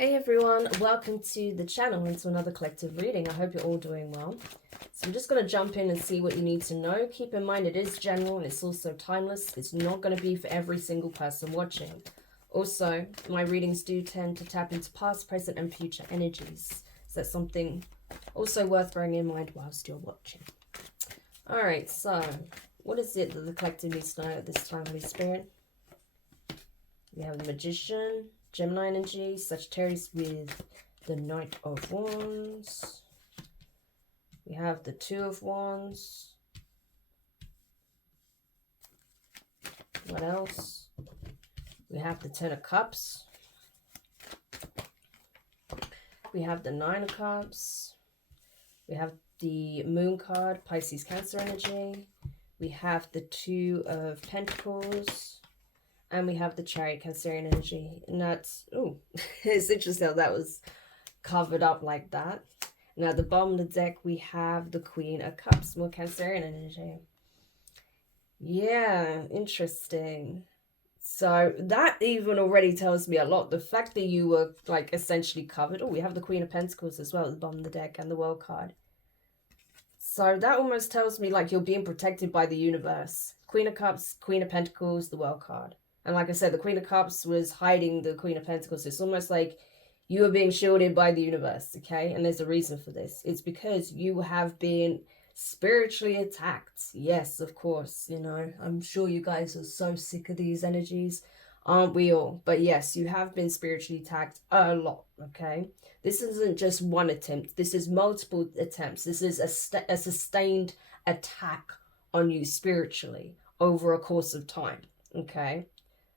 Hey everyone, welcome to the channel and to another collective reading. I hope you're all doing well. So I'm just going to jump in and see what you need to know. Keep in mind it is general and it's also timeless. It's not going to be for every single person watching. Also, my readings do tend to tap into past, present and future energies. So that's something also worth bearing in mind whilst you're watching. Alright, so what is it that the collective needs to know at this time, Holy Spirit? We have the Magician, Gemini energy, Sagittarius with the Knight of Wands. We have the Two of Wands. What else? We have the Ten of Cups. We have the Nine of Cups. We have the Moon card, Pisces Cancer energy. We have the Two of Pentacles. And we have the Chariot Cancerian energy. And that's, oh, it's interesting how that was covered up like that. Now, at the bottom of the deck, we have the Queen of Cups, more Cancerian energy. Yeah, interesting. So that even already tells me a lot. The fact that you were, like, essentially covered. Oh, we have the Queen of Pentacles as well at the bottom of the deck and the World card. So that almost tells me, like, you're being protected by the universe. Queen of Cups, Queen of Pentacles, the World card. And like I said, the Queen of Cups was hiding the Queen of Pentacles. It's almost like you are being shielded by the universe, okay? And there's a reason for this. It's because you have been spiritually attacked. Yes, of course, you know. I'm sure you guys are so sick of these energies, aren't we all? But yes, you have been spiritually attacked a lot, okay? This isn't just one attempt. This is multiple attempts. This is a sustained attack on you spiritually over a course of time, okay?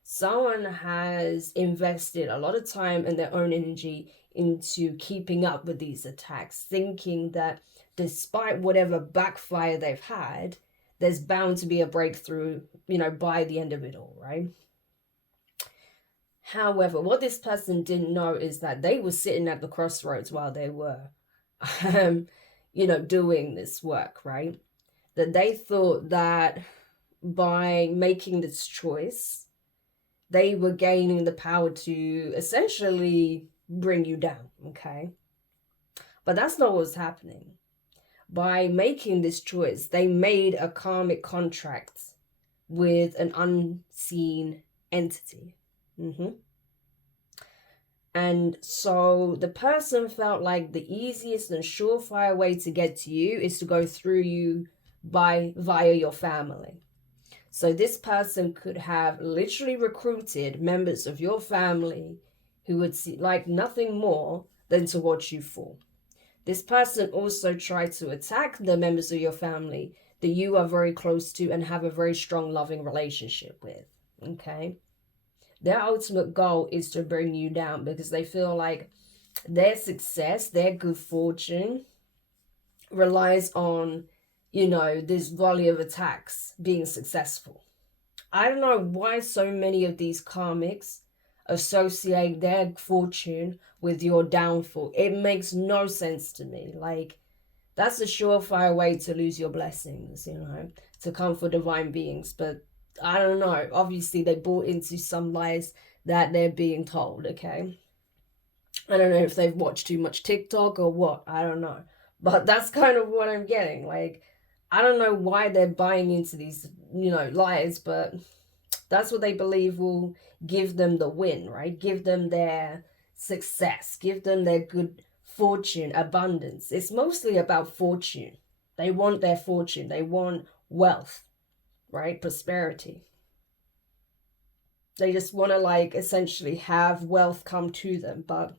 Someone has invested a lot of time and their own energy into keeping up with these attacks, thinking that despite whatever backfire they've had, there's bound to be a breakthrough, you know, by the end of it all, right? However, what this person didn't know is that they were sitting at the crossroads while they were, you know, doing this work, right? That they thought that by making this choice, they were gaining the power to essentially bring you down, okay? But that's not what was happening. By making this choice, they made a karmic contract with an unseen entity. And so the person felt like the easiest and surefire way to get to you is to go through you via your family. So this person could have literally recruited members of your family who would like nothing more than to watch you fall. This person also tried to attack the members of your family that you are very close to and have a very strong loving relationship with, okay? Their ultimate goal is to bring you down because they feel like their success, their good fortune relies on, you know, this volley of attacks being successful. I don't know why so many of these karmics associate their fortune with your downfall. It makes no sense to me. Like, that's a surefire way to lose your blessings, you know, to come for divine beings. But I don't know. Obviously, they bought into some lies that they're being told, okay? I don't know if they've watched too much TikTok or what. I don't know. But that's kind of what I'm getting. Like, I don't know why they're buying into these, you know, lies, but that's what they believe will give them the win, right? Give them their success, give them their good fortune, abundance. It's mostly about fortune. They want their fortune. They want wealth, right? Prosperity. They just want to, like, essentially have wealth come to them. But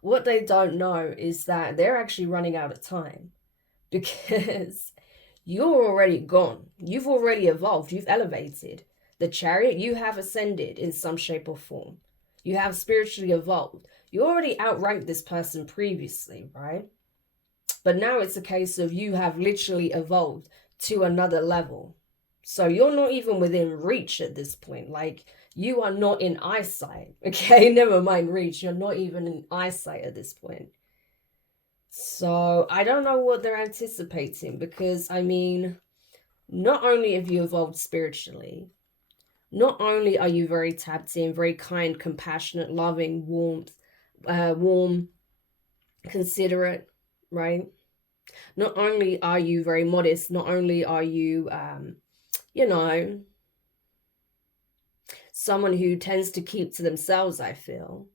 what they don't know is that they're actually running out of time. Because you're already gone. You've already evolved. You've elevated. The Chariot, you have ascended in some shape or form. You have spiritually evolved. You already outranked this person previously, right? But now it's a case of you have literally evolved to another level. So you're not even within reach at this point. Like, you are not in eyesight, okay? Never mind reach. You're not even in eyesight at this point. So I don't know what they're anticipating because, I mean, not only have you evolved spiritually, not only are you very tapped in, very kind, compassionate, loving, warmth, warm, considerate, right? Not only are you very modest, not only are you, you know, someone who tends to keep to themselves, I feel,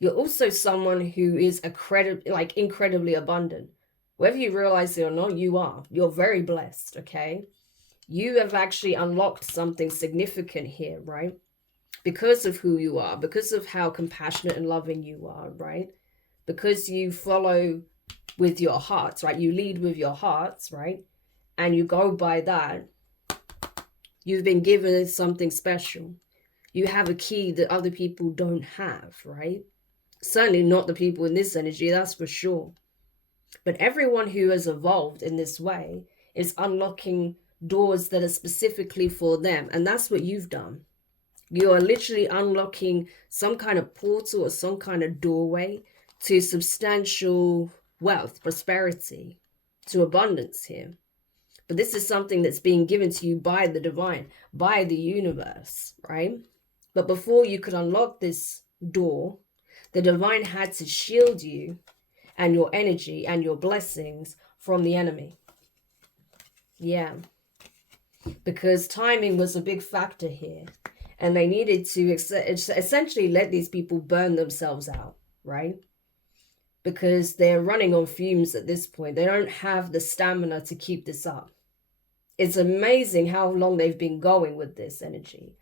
you're also someone who is incredibly abundant. Whether you realize it or not, you are. You're very blessed, okay? You have actually unlocked something significant here, right? Because of who you are, because of how compassionate and loving you are, right? Because you follow with your hearts, right? You lead with your hearts, right? And you go by that. You've been given something special. You have a key that other people don't have, right? Certainly not the people in this energy, that's for sure. But everyone who has evolved in this way is unlocking doors that are specifically for them. And that's what you've done. You are literally unlocking some kind of portal or some kind of doorway to substantial wealth, prosperity, to abundance here. But this is something that's being given to you by the divine, by the universe, right? But before you could unlock this door, the divine had to shield you and your energy and your blessings from the enemy. Yeah. Because timing was a big factor here. And they needed to essentially let these people burn themselves out, right? Because they're running on fumes at this point. They don't have the stamina to keep this up. It's amazing how long they've been going with this energy.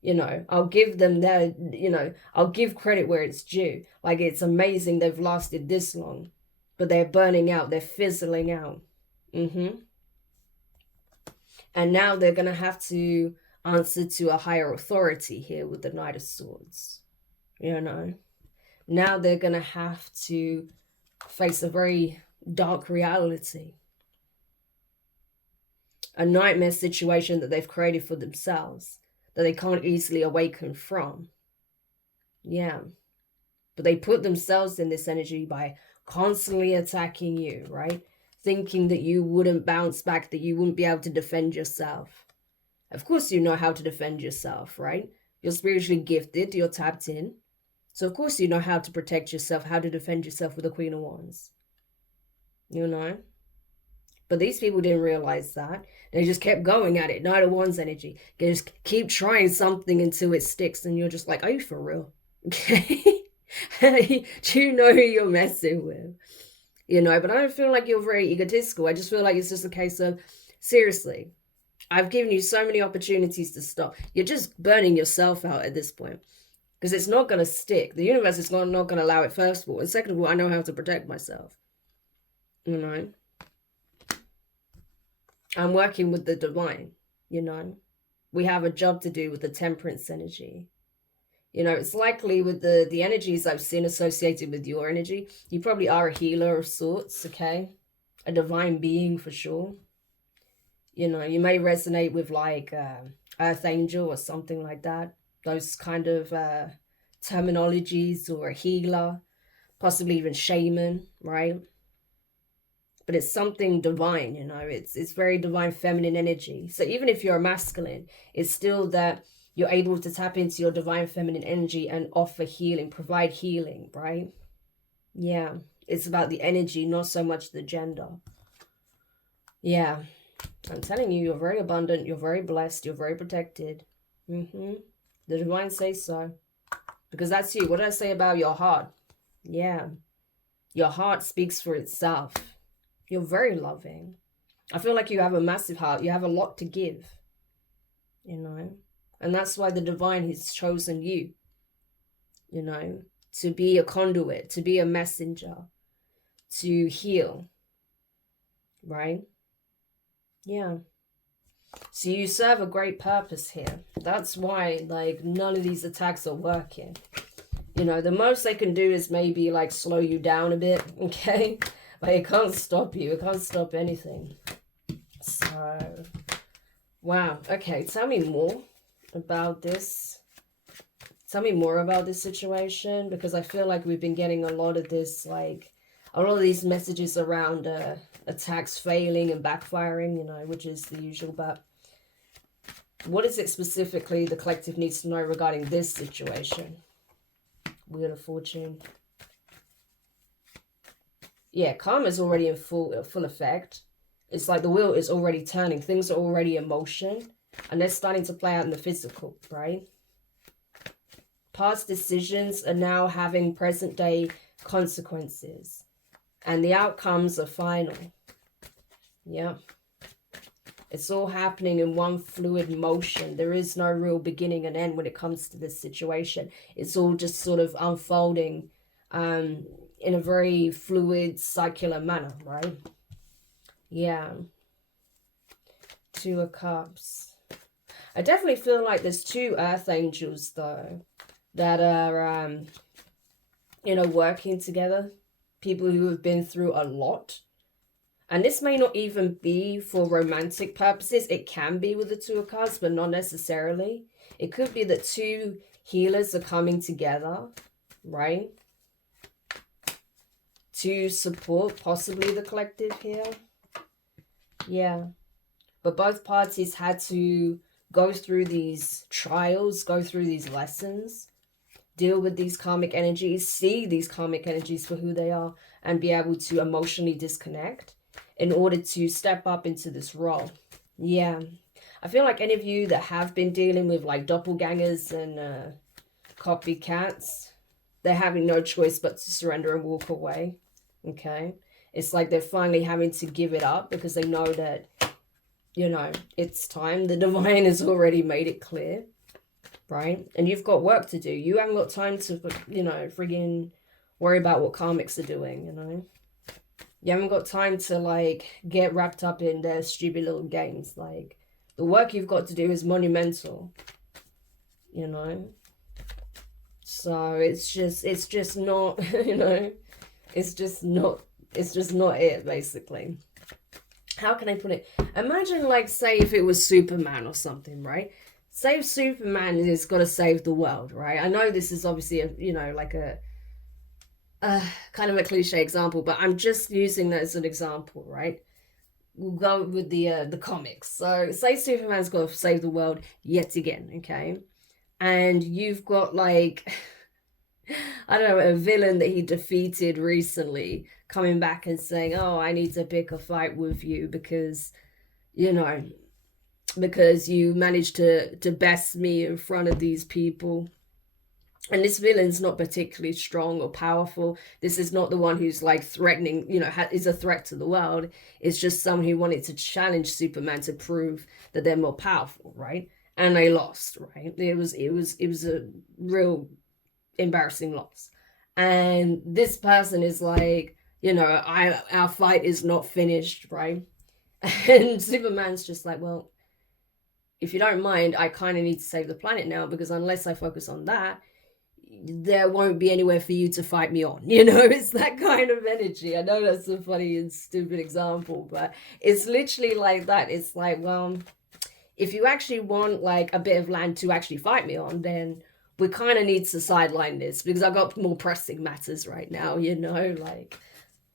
You know, I'll give them their, I'll give credit where it's due. Like, it's amazing they've lasted this long. But they're burning out. They're fizzling out. And now they're going to have to answer to a higher authority here with the Knight of Swords. You know, now they're going to have to face a very dark reality. A nightmare situation that they've created for themselves that they can't easily awaken from. Yeah. But they put themselves in this energy by constantly attacking you, right? Thinking that you wouldn't bounce back, that you wouldn't be able to defend yourself. Of course you know how to defend yourself, right? You're spiritually gifted, you're tapped in. So of course you know how to protect yourself, how to defend yourself with the Queen of Wands. You know? But these people didn't realize that. They just kept going at it. Knight of Wands energy. They just keep trying something until it sticks. And you're just like, are you for real? Okay? Do you know who you're messing with? You know, but I don't feel like you're very egotistical. I just feel like it's just a case of, seriously, I've given you so many opportunities to stop. You're just burning yourself out at this point. Because it's not going to stick. The universe is not going to allow it, first of all. And second of all, I know how to protect myself. You know? I'm working with the divine, you know. We have a job to do with the temperance energy. You know, it's likely with the energies I've seen associated with your energy, you probably are a healer of sorts, okay? A divine being for sure. You know, you may resonate with like Earth Angel or something like that. Those kind of terminologies, or a healer, possibly even shaman, right? But it's something divine, you know, it's very divine feminine energy. So even if you're a masculine, it's still that you're able to tap into your divine feminine energy and offer healing, provide healing, right? Yeah, it's about the energy, not so much the gender. Yeah, I'm telling you, you're very abundant, you're very blessed, you're very protected. The divine says so. Because that's you. What did I say about your heart? Yeah, your heart speaks for itself. You're very loving. I feel like you have a massive heart. You have a lot to give, you know. And that's why the divine has chosen you, you know, to be a conduit, to be a messenger, to heal, right? Yeah. So you serve a great purpose here. That's why, like, none of these attacks are working. You know, the most they can do is maybe, like, slow you down a bit, okay? But it can't stop you. It can't stop anything. So, wow. Okay, tell me more about this. Tell me more about this situation, because I feel like we've been getting a lot of this, like, a lot of these messages around attacks failing and backfiring, you know, which is the usual. But what is it specifically the collective needs to know regarding this situation? Wheel of Fortune. Yeah, karma's already in full effect. It's like the wheel is already turning. Things are already in motion. And they're starting to play out in the physical, right? Past decisions are now having present day consequences. And the outcomes are final. Yeah. It's all happening in one fluid motion. There is no real beginning and end when it comes to this situation. It's all just sort of unfolding in a very fluid, circular manner, right? Yeah. Two of Cups. I definitely feel like there's two earth angels, though, that are, you know, working together. People who have been through a lot. And this may not even be for romantic purposes. It can be with the Two of Cups, but not necessarily. It could be that two healers are coming together, right? To support possibly the collective here. Yeah. But both parties had to go through these trials, go through these lessons, deal with these karmic energies, see these karmic energies for who they are, and be able to emotionally disconnect in order to step up into this role. Yeah. I feel like any of you that have been dealing with like doppelgangers and copycats, they're having no choice but to surrender and walk away. Okay. It's like they're finally having to give it up because they know that, you know, it's time. The divine has already made it clear, right? And you've got work to do. You haven't got time to, you know, friggin' worry about what karmics are doing, you know? You haven't got time to, like, get wrapped up in their stupid little games. Like, the work you've got to do is monumental, you know? So it's just not, you know, it's just not it, basically. How can I put it? Imagine, like, say if it was Superman or something, right? Say if Superman is got to save the world, right? I know this is obviously a, you know, like a kind of a cliche example, but I'm just using that as an example, right? We'll go with the comics. So say Superman's got to save the world yet again, okay? And you've got like I don't know, a villain that he defeated recently coming back and saying, "Oh, I need to pick a fight with you because, you know, because you managed to best me in front of these people." And this villain's not particularly strong or powerful. This is not the one who's like threatening, you know, is a threat to the world. It's just someone who wanted to challenge Superman to prove that they're more powerful, right? And they lost, right? It was a real embarrassing loss. And this person is like, you know, our fight is not finished, right? And Superman's just like, well, if you don't mind, I kind of need to save the planet now, because unless I focus on that, there won't be anywhere for you to fight me on. You know, it's that kind of energy. I know that's a funny and stupid example, but it's literally like that. It's like, well, if you actually want like a bit of land to actually fight me on, then we kind of need to sideline this because I've got more pressing matters right now, you know, like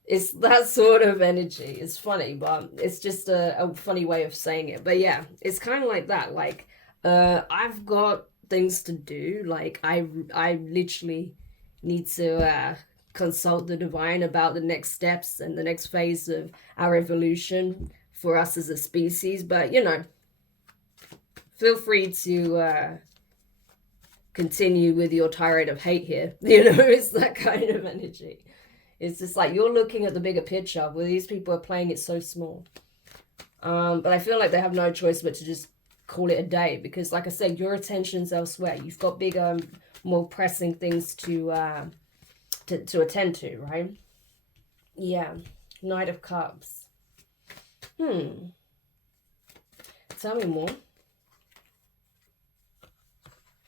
it's that sort of energy. It's funny, but it's just a funny way of saying it. But yeah, it's kind of like that. Like, I've got things to do. Like, I literally need to consult the divine about the next steps and the next phase of our evolution for us as a species. But, you know, feel free to continue with your tirade of hate here. You know, it's that kind of energy. It's just like you're looking at the bigger picture where these people are playing it so small. But I feel like they have no choice but to just call it a day because, like I said, your attention's elsewhere. You've got bigger, more pressing things to attend to, right? Yeah. Knight of Cups. Tell me more.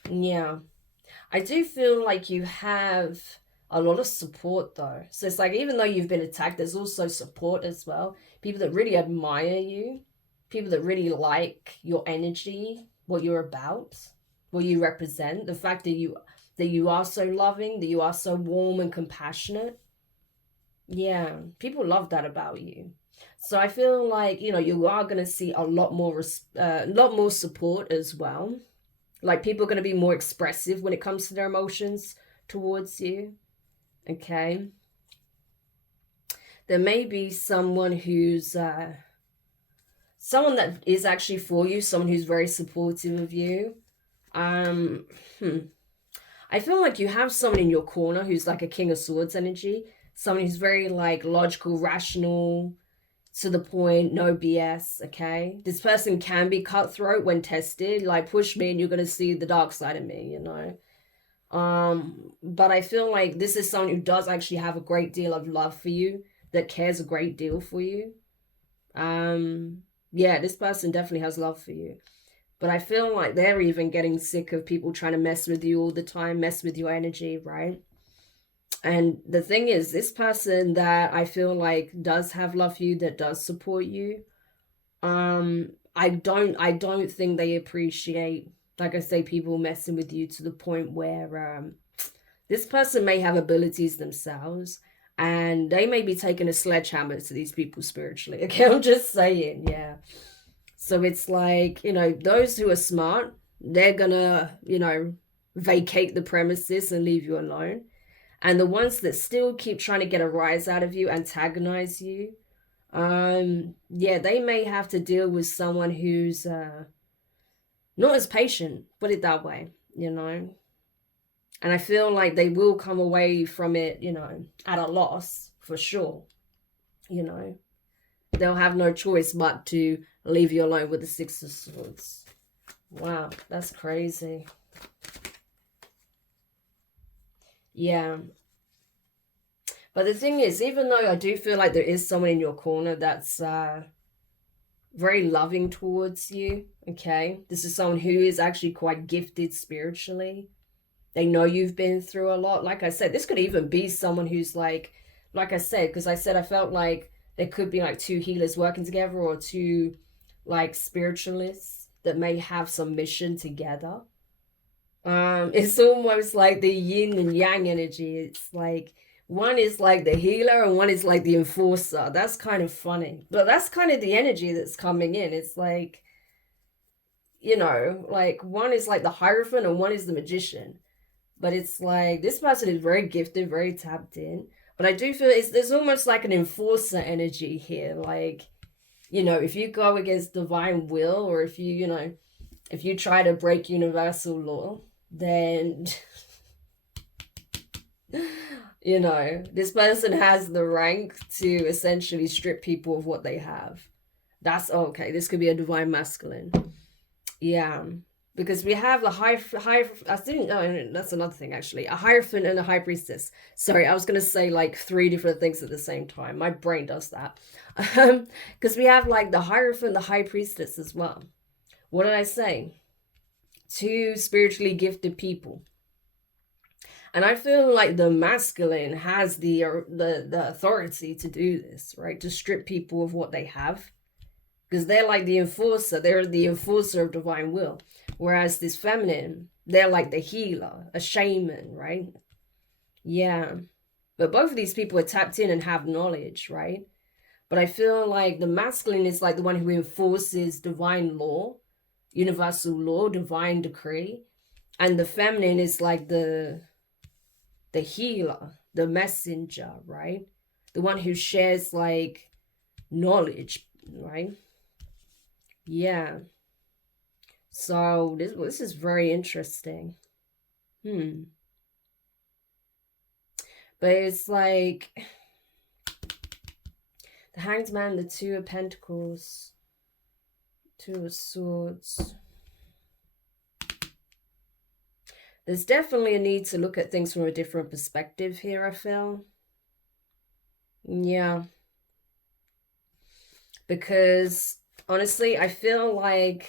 Yeah. I do feel like you have a lot of support though. So it's like even though you've been attacked, there's also support as well. People that really admire you, people that really like your energy, what you're about, what you represent, the fact that you are so loving, that you are so warm and compassionate. Yeah, people love that about you. So I feel like, you know, you are going to see a lot more support as well. Like people are going to be more expressive when it comes to their emotions towards you. Okay. there may be someone who's someone that is actually for you, someone who's very supportive of you. I feel like you have someone in your corner who's like a King of Swords energy, someone who's very like logical, rational, to the point, no BS. Okay, this person can be cutthroat when tested. Like, push me and you're gonna see the dark side of me, you know. But I feel like this is someone who does actually have a great deal of love for you, that cares a great deal for you. Yeah, this person definitely has love for you. But I feel like they're even getting sick of people trying to mess with you all the time, mess with your energy, right? And the thing is, this person that I feel like does have love for you, that does support you, I don't think they appreciate, like I say, people messing with you to the point where this person may have abilities themselves and they may be taking a sledgehammer to these people spiritually. Okay, I'm just saying, yeah. So it's like, you know, those who are smart, they're gonna, you know, vacate the premises and leave you alone. And the ones that still keep trying to get a rise out of you, antagonize you, yeah, they may have to deal with someone who's not as patient, put it that way, you know. And I feel like they will come away from it, you know, at a loss for sure. You know, they'll have no choice but to leave you alone with the Six of Swords. Wow, that's crazy. Yeah. But the thing is, even though I do feel like there is someone in your corner that's very loving towards you, okay? This is someone who is actually quite gifted spiritually. They know you've been through a lot. Like I said, this could even be someone who's like I said, because I said I felt like there could be like two healers working together, or two like spiritualists that may have some mission together. It's almost like the yin and yang energy. It's like one is like the healer and one is like the enforcer. That's kind of funny, but that's kind of the energy that's coming in. It's like, you know, like one is like the hierophant and one is the magician. But it's like this person is very gifted, very tapped in. But I do feel there's almost like an enforcer energy here. Like, you know, if you go against divine will, or if you, you know, if you try to break universal law, then you know, this person has the rank to essentially strip people of what they have. That's okay. This could be a divine masculine. Yeah. Because we have the high, I think, no, that's another thing actually. A hierophant and a high priestess. Sorry, I was going to say like three different things at the same time. My brain does that. Because we have like the hierophant, the high priestess as well. What did I say? Two spiritually gifted people. And I feel like the masculine has the authority to do this, right? To strip people of what they have. Because they're like the enforcer. They're the enforcer of divine will. Whereas this feminine, they're like the healer, a shaman, right? Yeah. But both of these people are tapped in and have knowledge, right? But I feel like the masculine is like the one who enforces divine law, universal law, divine decree. And the feminine is like the healer, the messenger, right? The one who shares like knowledge, right? Yeah. So this is very interesting. But it's like the Hanged Man, the Two of Pentacles, Two of Swords. There's definitely a need to look at things from a different perspective here, I feel. Yeah. Because honestly, I feel like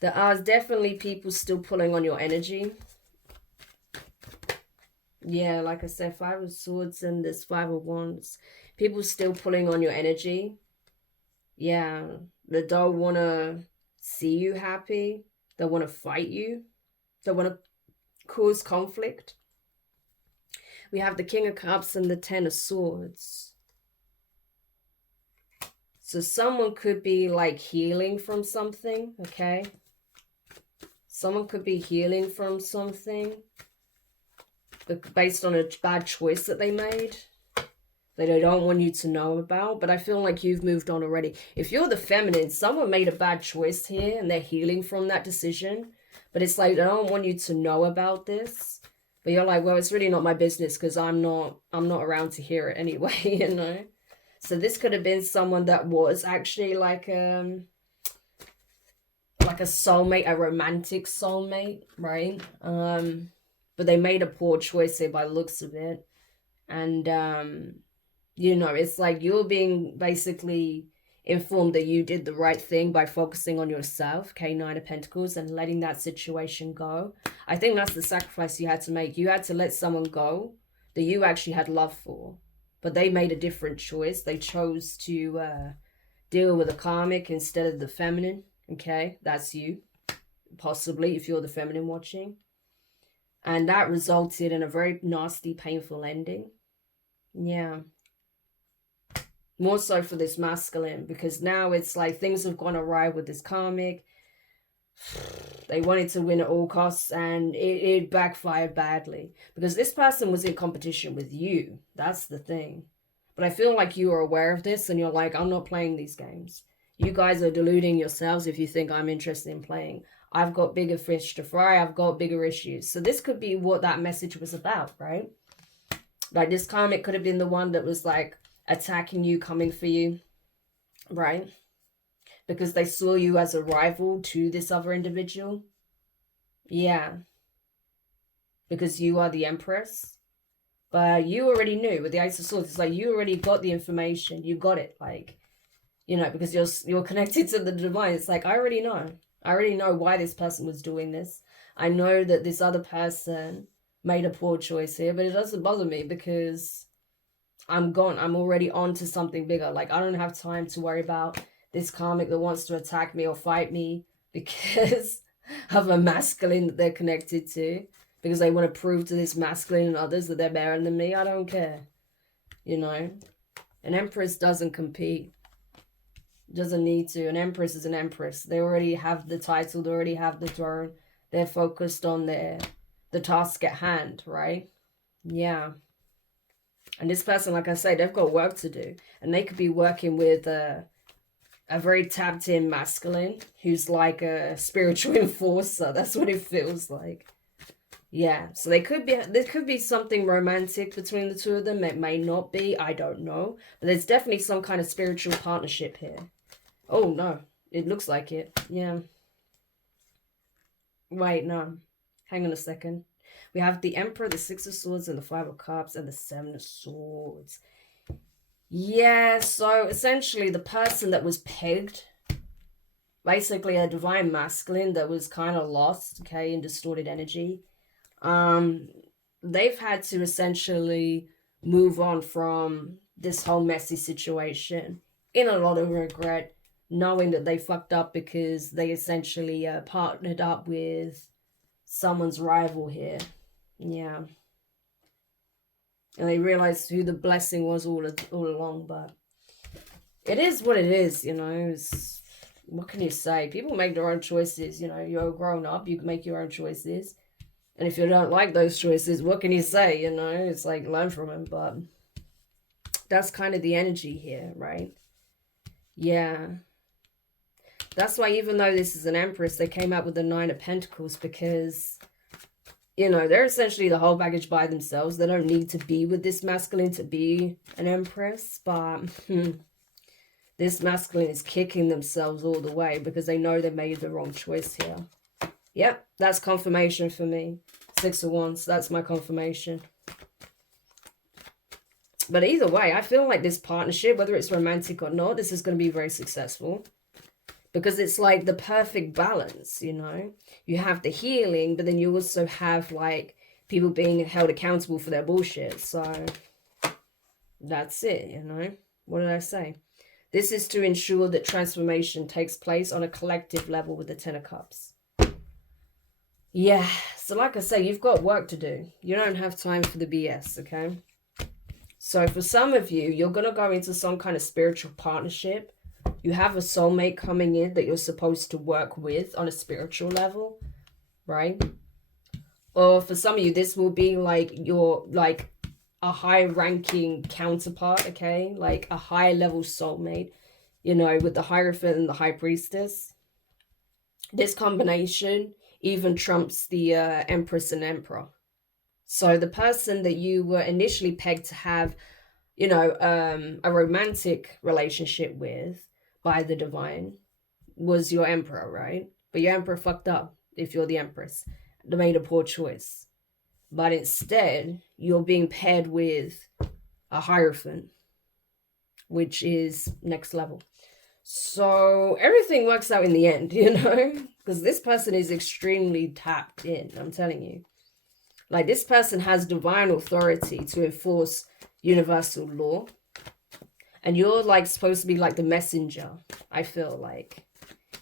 there are definitely people still pulling on your energy. Yeah, like I said, Five of Swords and this Five of Wands. People still pulling on your energy. Yeah, they don't want to see you happy. They want to fight you. They want to cause conflict. We have the King of Cups and the Ten of Swords. So someone could be like healing from something, okay? Someone could be healing from something based on a bad choice that they made. that they don't want you to know about, but I feel like you've moved on already. If you're the feminine, someone made a bad choice here and they're healing from that decision, but it's like, I don't want you to know about this. But you're like, well, it's really not my business because I'm not around to hear it anyway, you know? So this could have been someone that was actually like a soulmate, a romantic soulmate, right? But they made a poor choice here by the looks of it. And you know, it's like you're being basically informed that you did the right thing by focusing on yourself, K9 of Pentacles, and letting that situation go. I think that's the sacrifice you had to make. You had to let someone go that you actually had love for, but they made a different choice. They chose to deal with the karmic instead of the feminine. Okay, that's you, possibly, if you're the feminine watching. And that resulted in a very nasty, painful ending. Yeah. More so for this masculine, because now it's like things have gone awry with this karmic. They wanted to win at all costs, and it backfired badly. Because this person was in competition with you. That's the thing. But I feel like you are aware of this, and you're like, I'm not playing these games. You guys are deluding yourselves if you think I'm interested in playing. I've got bigger fish to fry. I've got bigger issues. So this could be what that message was about, right? Like this karmic could have been the one that was like attacking you, coming for you, right? Because they saw you as a rival to this other individual. Yeah. Because you are the Empress. But you already knew with the Ace of Swords. It's like you already got the information. You got it. Like, you know, because you're connected to the divine. It's like, I already know. I already know why this person was doing this. I know that this other person made a poor choice here, but it doesn't bother me because I'm gone. I'm already on to something bigger. Like, I don't have time to worry about this karmic that wants to attack me or fight me because of a masculine that they're connected to, because they want to prove to this masculine and others that they're better than me. I don't care. You know, an empress doesn't compete. Doesn't need to. An empress is an empress. They already have the title. They already have the throne. They're focused on the task at hand, right? Yeah. And this person, like I say, they've got work to do. And they could be working with a very tapped in masculine who's like a spiritual enforcer. That's what it feels like. Yeah. So there could be something romantic between the two of them. It may not be. I don't know. But there's definitely some kind of spiritual partnership here. Oh, no. It looks like it. Yeah. Wait, no. Hang on a second. We have the Emperor, the Six of Swords, and the Five of Cups, and the Seven of Swords. Yeah, so essentially the person that was pegged, basically a divine masculine that was kind of lost, okay, in distorted energy, they've had to essentially move on from this whole messy situation in a lot of regret, knowing that they fucked up because they essentially partnered up with someone's rival here. Yeah. And they realized who the blessing was all along, but it is what it is, you know. What can you say? People make their own choices, you know. You're a grown up, you can make your own choices. And if you don't like those choices, what can you say, you know? It's like, learn from them, but that's kind of the energy here, right? Yeah. That's why even though this is an Empress, they came out with the Nine of Pentacles because, you know, they're essentially the whole baggage by themselves. They don't need to be with this masculine to be an Empress, but this masculine is kicking themselves all the way because they know they made the wrong choice here. Yep, that's confirmation for me. Six of Wands, that's my confirmation. But either way, I feel like this partnership, whether it's romantic or not, this is going to be very successful. Because it's like the perfect balance, you know. You have the healing, but then you also have like people being held accountable for their bullshit. So that's it, you know. What did I say? This is to ensure that transformation takes place on a collective level with the Ten of Cups. Yeah, so like I say, you've got work to do. You don't have time for the BS, okay? So for some of you, you're going to go into some kind of spiritual partnership. You have a soulmate coming in that you're supposed to work with on a spiritual level, right? Or for some of you, this will be like your, like, a high-ranking counterpart, okay? Like a high-level soulmate, you know, with the Hierophant and the High Priestess. This combination even trumps the Empress and Emperor. So the person that you were initially pegged to have, you know, a romantic relationship with by the divine was your Emperor, right? But your Emperor fucked up if you're the Empress. They made a poor choice. But instead, you're being paired with a Hierophant, which is next level. So everything works out in the end, you know? Because this person is extremely tapped in, I'm telling you. Like, this person has divine authority to enforce universal law. And you're, like, supposed to be, like, the messenger, I feel like.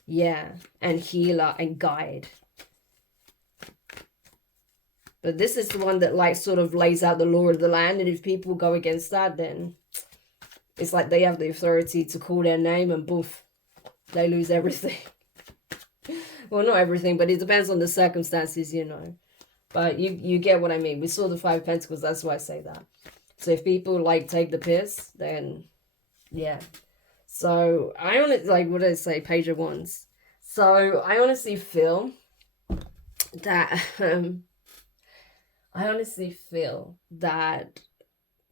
Yeah, and healer and guide. But this is the one that, like, sort of lays out the law of the land. And if people go against that, then it's like they have the authority to call their name and boof, they lose everything. Well, not everything, but it depends on the circumstances, you know. But you get what I mean. We saw the 5 of Pentacles, that's why I say that. So if people, like, take the piss, then, yeah. So I honestly, like, what did I say? Page of Wands. So I honestly feel that, I honestly feel that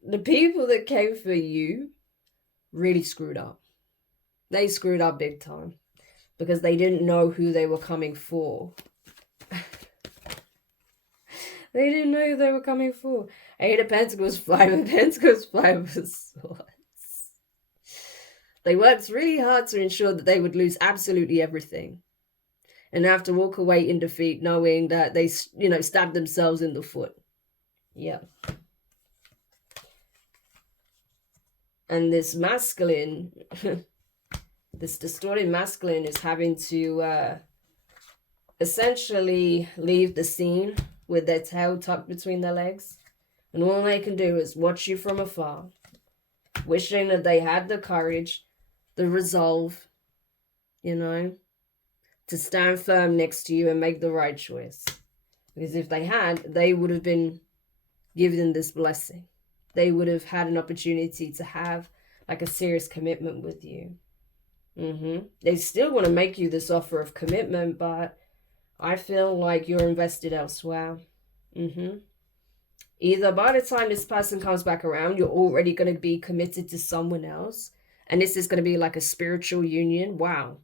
the people that came for you really screwed up. They screwed up big time because they didn't know who they were coming for. They didn't know who they were coming for. 8 of Pentacles, 5 of Pentacles, 5 of Swords. They worked really hard to ensure that they would lose absolutely everything and have to walk away in defeat knowing that they, you know, stabbed themselves in the foot. Yeah. And this masculine, this distorted masculine is having to essentially leave the scene with their tail tucked between their legs. And all they can do is watch you from afar, wishing that they had the courage, the resolve, you know, to stand firm next to you and make the right choice. Because if they had, they would have been given this blessing. They would have had an opportunity to have like a serious commitment with you. They still want to make you this offer of commitment, but I feel like you're invested elsewhere. Either by the time this person comes back around, you're already going to be committed to someone else. And this is going to be like a spiritual union. Wow.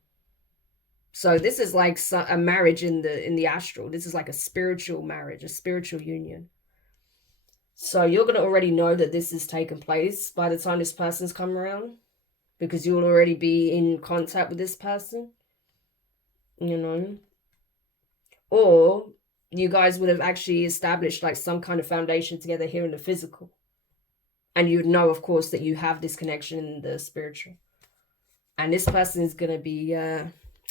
So this is like a marriage in the astral. This is like a spiritual marriage, a spiritual union. So you're going to already know that this has taken place by the time this person's come around, because you'll already be in contact with this person, you know. Or you guys would have actually established like some kind of foundation together here in the physical. And you'd know, of course, that you have this connection in the spiritual. And this person is going to be,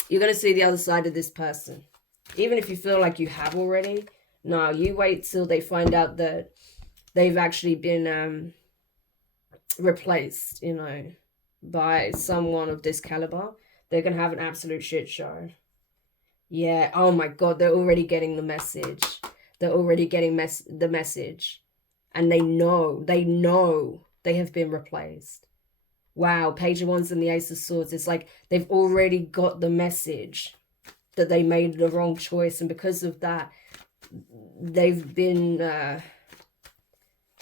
you're going to see the other side of this person. Even if you feel like you have already, no, you wait till they find out that they've actually been replaced, you know, by someone of this caliber. They're going to have an absolute shit show. Yeah, oh my God, they're already getting the message. They're already getting the message. And they know they have been replaced. Wow, Page of Wands and the Ace of Swords. It's like they've already got the message that they made the wrong choice. And because of that, they've been,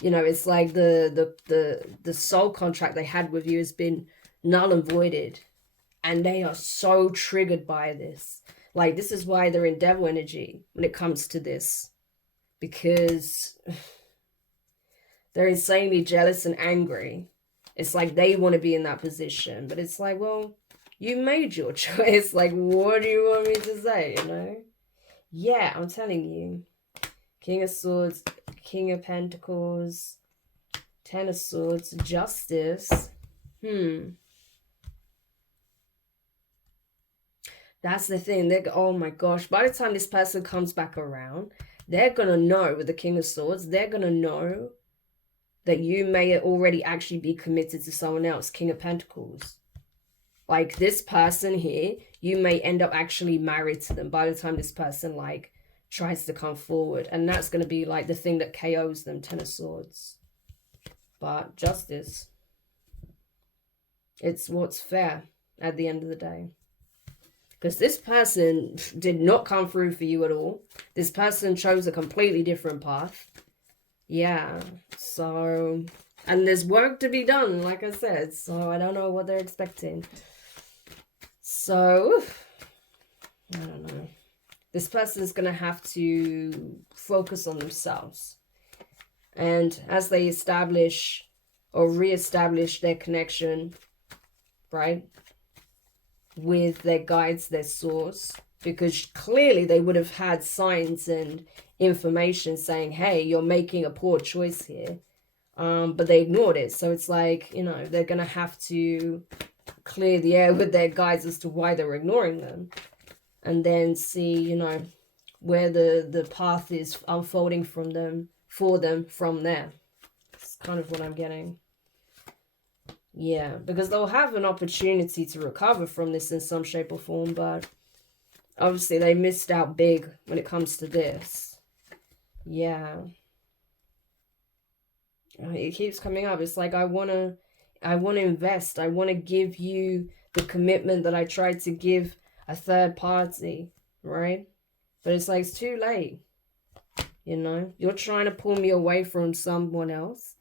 you know, it's like the soul contract they had with you has been null and voided. And they are so triggered by this. Like, this is why they're in devil energy when it comes to this. Because they're insanely jealous and angry. It's like they want to be in that position. But it's like, well, you made your choice. Like, what do you want me to say, you know? Yeah, I'm telling you. King of Swords, King of Pentacles, Ten of Swords, Justice. That's the thing. Oh my gosh. By the time this person comes back around, they're going to know with the King of Swords, they're going to know that you may already actually be committed to someone else, King of Pentacles. Like this person here, you may end up actually married to them by the time this person like tries to come forward. And that's going to be like the thing that KOs them, Ten of Swords. but justice. It's what's fair at the end of the day. Because this person did not come through for you at all. This person chose a completely different path. Yeah, so... And there's work to be done, like I said. So I don't know what they're expecting. So, I don't know. This person's going to have to focus on themselves. And as they establish or re-establish their connection, right, with their guides, their source, because clearly they would have had signs and information saying, hey, you're making a poor choice here. But they ignored it. So it's like, you know, they're going to have to clear the air with their guides as to why they're ignoring them. And then see, you know, where the path is unfolding from them, for them from there. It's kind of what I'm getting. Yeah, because they'll have an opportunity to recover from this in some shape or form, but obviously they missed out big when it comes to this. Yeah. It keeps coming up. It's like, I want to invest. I want to give you the commitment that I tried to give a third party, right? But it's like, it's too late. You know, you're trying to pull me away from someone else,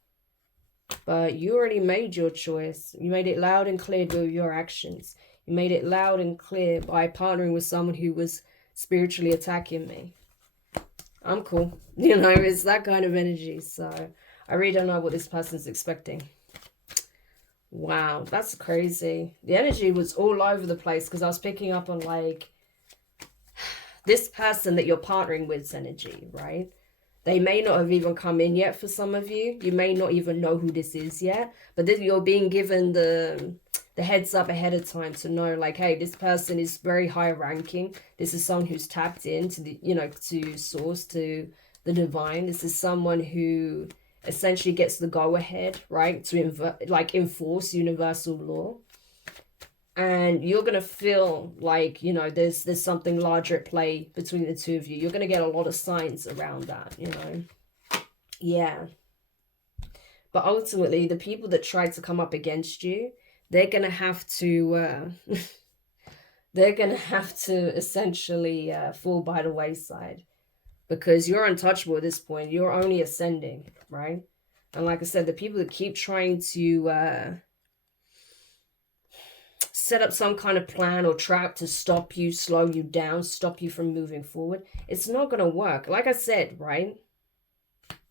but you already made your choice. You made it loud and clear with your actions. You made it loud and clear by partnering with someone who was spiritually attacking me. I'm cool. You know, it's that kind of energy. So I really don't know what this person's expecting. Wow, that's crazy. The energy was all over the place because I was picking up on like this person that you're partnering with's energy, right? They may not have even come in yet for some of you. You may not even know who this is yet. But then you're being given the heads up ahead of time to know, like, hey, this person is very high ranking. This is someone who's tapped into the, you know, to source, to the divine. This is someone who essentially gets the go ahead, right? To enforce universal law. And you're going to feel like, you know, there's something larger at play between the two of you. You're going to get a lot of signs around that, you know. Yeah. But ultimately, the people that try to come up against you, they're going to have to, they're going to have to essentially fall by the wayside. Because you're untouchable at this point. You're only ascending, right? And like I said, the people that keep trying to set up some kind of plan or trap to stop you, slow you down, stop you from moving forward, it's not going to work. Like I said, right?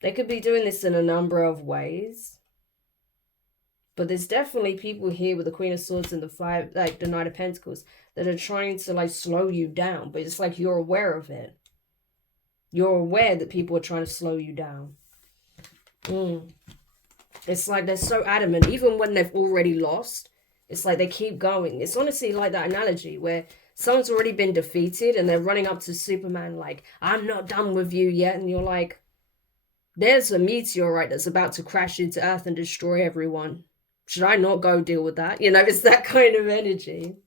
They could be doing this in a number of ways. But there's definitely people here with the Queen of Swords and the Knight of Pentacles that are trying to like slow you down. But it's like you're aware of it. You're aware that people are trying to slow you down. It's like they're so adamant, even when they've already lost. It's like they keep going. It's honestly like that analogy where someone's already been defeated and they're running up to Superman like, I'm not done with you yet. And you're like, there's a meteorite that's about to crash into Earth and destroy everyone. Should I not go deal with that? You know, it's that kind of energy.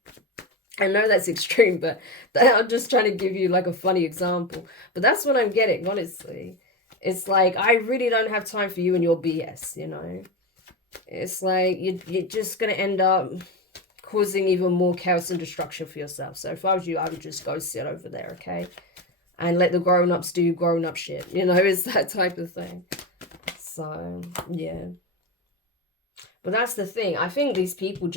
I know that's extreme, but I'm just trying to give you like a funny example. But that's what I'm getting, honestly. It's like, I really don't have time for you and your BS, you know. It's like you're just going to end up causing even more chaos and destruction for yourself. So if I was you, I would just go sit over there, okay? And let the grown-ups do grown-up shit. You know, it's that type of thing. So, yeah. But that's the thing. I think these people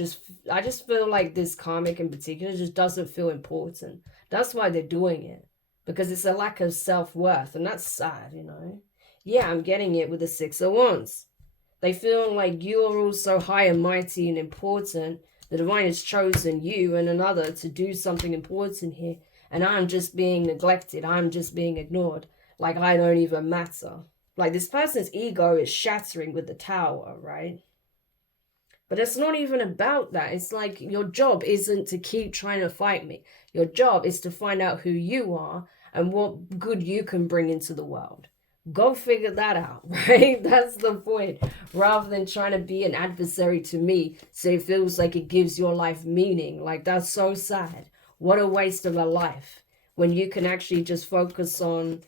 I just feel like this karmic in particular just doesn't feel important. That's why they're doing it. Because it's a lack of self-worth. And that's sad, you know. Yeah, I'm getting it with the Six of Wands. They feel like you are all so high and mighty and important. The divine has chosen you and another to do something important here. And I'm just being neglected. I'm just being ignored. Like I don't even matter. Like this person's ego is shattering with the Tower, right? But it's not even about that. It's like your job isn't to keep trying to fight me. Your job is to find out who you are and what good you can bring into the world. Go figure that out, right? That's the point. Rather than trying to be an adversary to me so it feels like it gives your life meaning. Like that's so sad. What a waste of a life when you can actually just focus on,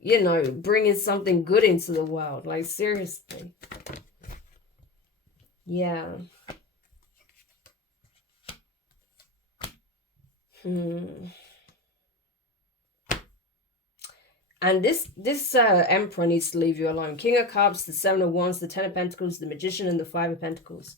you know, bringing something good into the world. Like seriously. Yeah. And this Emperor needs to leave you alone. King of Cups, the Seven of Wands, the Ten of Pentacles, the Magician, and the Five of Pentacles.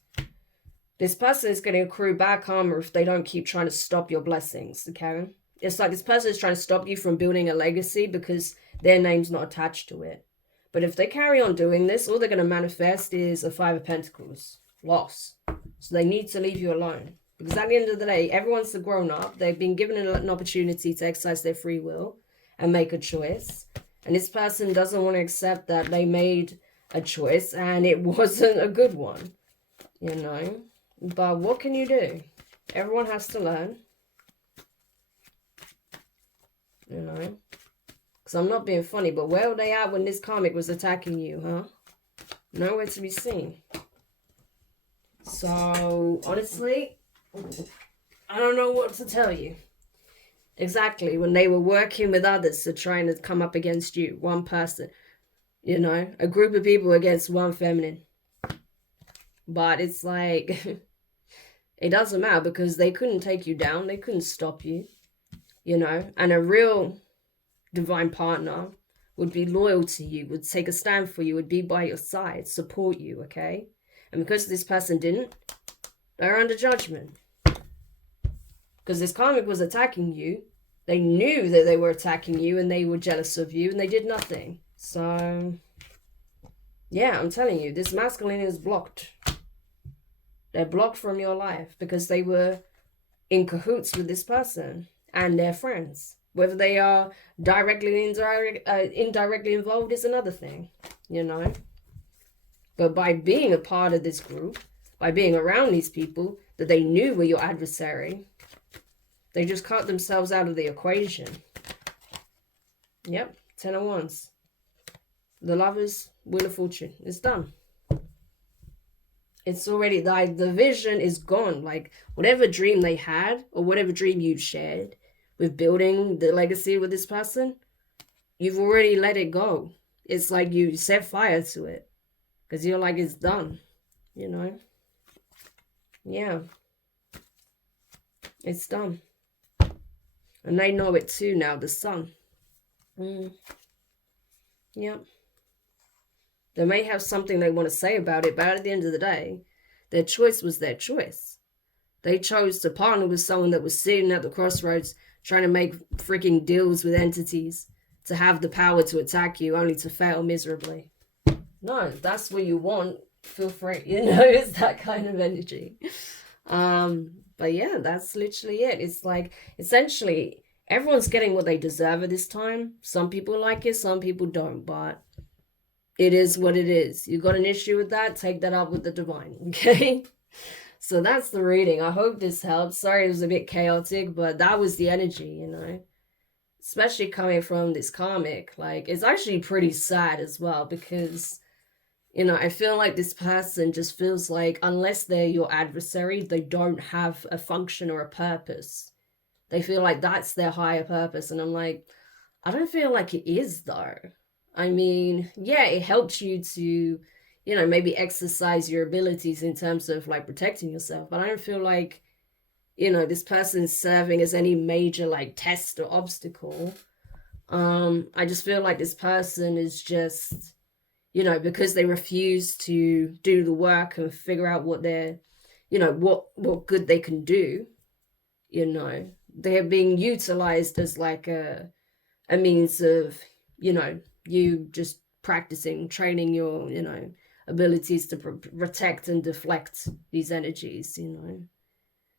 This person is going to accrue bad karma if they don't keep trying to stop your blessings, okay? It's like this person is trying to stop you from building a legacy because their name's not attached to it. But if they carry on doing this, all they're going to manifest is a Five of Pentacles. Loss. So they need to leave you alone. Because at the end of the day, everyone's a grown up. They've been given an opportunity to exercise their free will and make a choice. And this person doesn't want to accept that they made a choice and it wasn't a good one. You know? But what can you do? Everyone has to learn. You know? Because I'm not being funny, but where were they at when this karmic was attacking you, huh? Nowhere to be seen. So, honestly, I don't know what to tell you. Exactly, when they were working with others to trying to come up against you, one person, you know, a group of people against one feminine. But it's like, it doesn't matter because they couldn't take you down, they couldn't stop you, you know, and a real divine partner would be loyal to you, would take a stand for you, would be by your side, support you, okay? And because this person didn't, they're under judgment. Because this karmic was attacking you. They knew that they were attacking you and they were jealous of you and they did nothing. So, yeah, I'm telling you, this masculine is blocked. They're blocked from your life because they were in cahoots with this person and their friends. Whether they are directly and indirectly involved is another thing, you know. But by being a part of this group, by being around these people that they knew were your adversary, they just cut themselves out of the equation. Yep, 10 of Wands. The Lovers, Wheel of Fortune. It's done. It's already, like, the vision is gone. Like, whatever dream they had, or whatever dream you shared with building the legacy with this person, you've already let it go. It's like you set fire to it. Because you're like, it's done. You know? Yeah. It's done. And they know it too now, the Sun. Yep. They may have something they want to say about it, but at the end of the day, their choice was their choice. They chose to partner with someone that was sitting at the crossroads trying to make freaking deals with entities to have the power to attack you only to fail miserably. No, if that's what you want, feel free. You know, it's that kind of energy. But yeah, that's literally it. It's like, essentially, everyone's getting what they deserve at this time. Some people like it, some people don't, but it is what it is. You got an issue with that, take that up with the divine, okay? So that's the reading. I hope this helps. Sorry it was a bit chaotic, but that was the energy, you know? Especially coming from this karmic. Like, it's actually pretty sad as well because, you know, I feel like this person just feels like unless they're your adversary, they don't have a function or a purpose. They feel like that's their higher purpose. And I'm like, I don't feel like it is, though. I mean, yeah, it helps you to, you know, maybe exercise your abilities in terms of, like, protecting yourself. But I don't feel like, you know, this person's serving as any major, like, test or obstacle. I just feel like this person is just, you know, because they refuse to do the work and figure out what they're, you know, what good they can do, you know, they're being utilized as like a means of, you know, you just practicing, training your, you know, abilities to protect and deflect these energies, you know.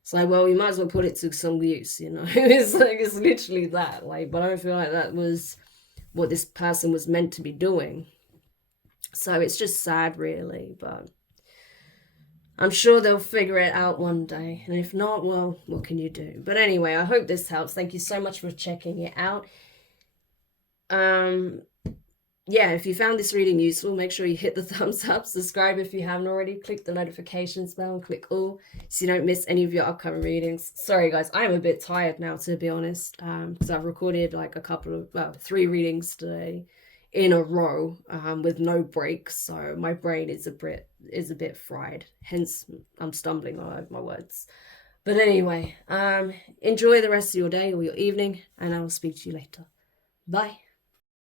It's like, well, you might as well put it to some use, you know. It's like, it's literally that, like, but I don't feel like that was what this person was meant to be doing. So it's just sad, really, but I'm sure they'll figure it out one day. And if not, well, what can you do? But anyway, I hope this helps. Thank you so much for checking it out. Yeah, if you found this reading useful, make sure you hit the thumbs up, subscribe if you haven't already, click the notifications bell and click all so you don't miss any of your upcoming readings. Sorry guys, I'm a bit tired now, to be honest, because I've recorded like a couple of, 3 readings today in a row with no breaks. So my brain is a bit fried. Hence, I'm stumbling all over my words. But anyway, enjoy the rest of your day or your evening, and I will speak to you later. Bye.